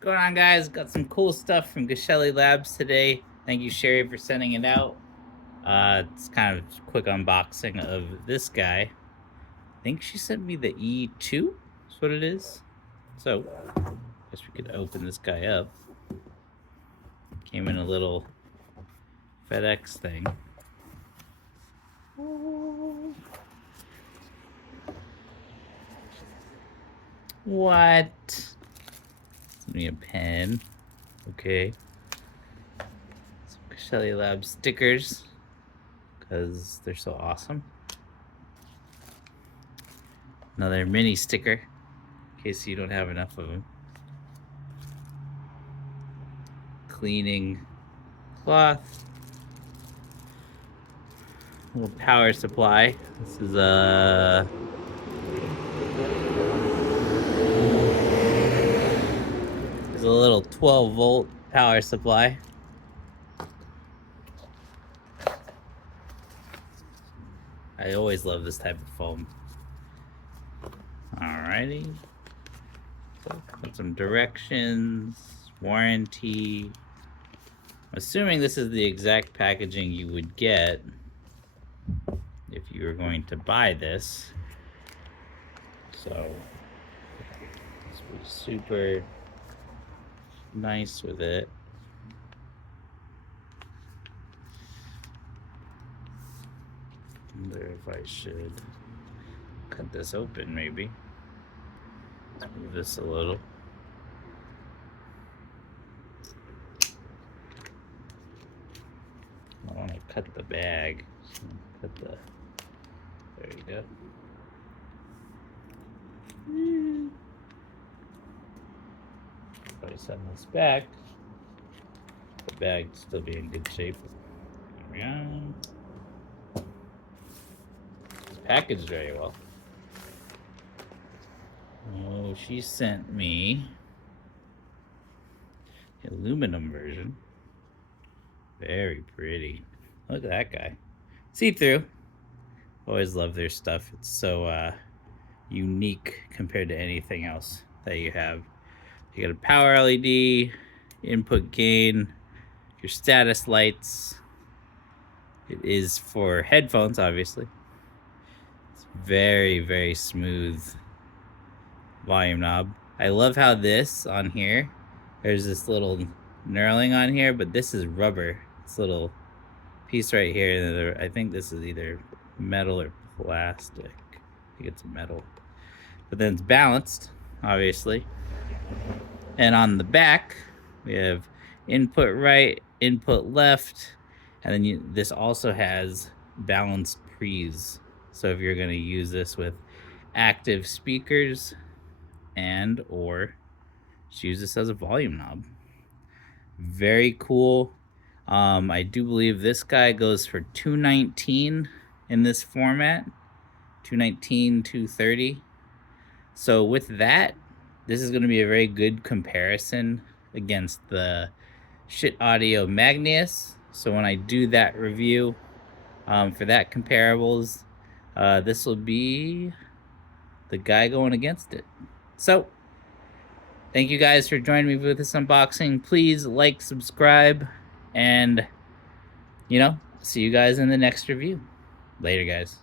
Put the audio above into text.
going on, guys? Got some cool stuff from Geshelli Labs today. Thank you, Sherry, for sending it out. It's kind of a quick unboxing of this guy. I think she sent me the E2. That's what it is. So, I guess we could open this guy up. Came in a little FedEx thing. What? Send me a pen. Okay. Some Geshelli Labs stickers, because they're so awesome. Another mini sticker, in case you don't have enough of them. Cleaning cloth. Little power supply. This is a little 12-volt power supply. I always love this type of foam. Alrighty. Got some directions, warranty. I'm assuming this is the exact packaging you would get if you were going to buy this. So, this was super nice with it. I wonder if I should cut this open, maybe. Let's move this a little. I want to cut the bag. So cut the. There you go. If I send this back, the bag still be in good shape. There we go. It's packaged very well. Oh, she sent me the aluminum version. Very pretty. Look at that guy. See-through. Always love their stuff. It's so unique compared to anything else that you have. You got a power LED, input gain, your status lights. It is for headphones, obviously. It's very, very smooth volume knob. I love how this on here, there's this little knurling on here, but this is rubber. This little piece right here, I think this is either metal or plastic. I think it's metal. But then it's balanced, obviously. And on the back, we have input right, input left, and then this also has balanced pre's. So if you're gonna use this with active speakers and or just use this as a volume knob. Very cool. I do believe this guy goes for $219 in this format. $219, $230. So with that, this is going to be a very good comparison against the Shit Audio Magnius. So when I do that review for that comparables, this will be the guy going against it. So thank you guys for joining me with this unboxing. Please like, subscribe, and see you guys in the next review. Later, guys.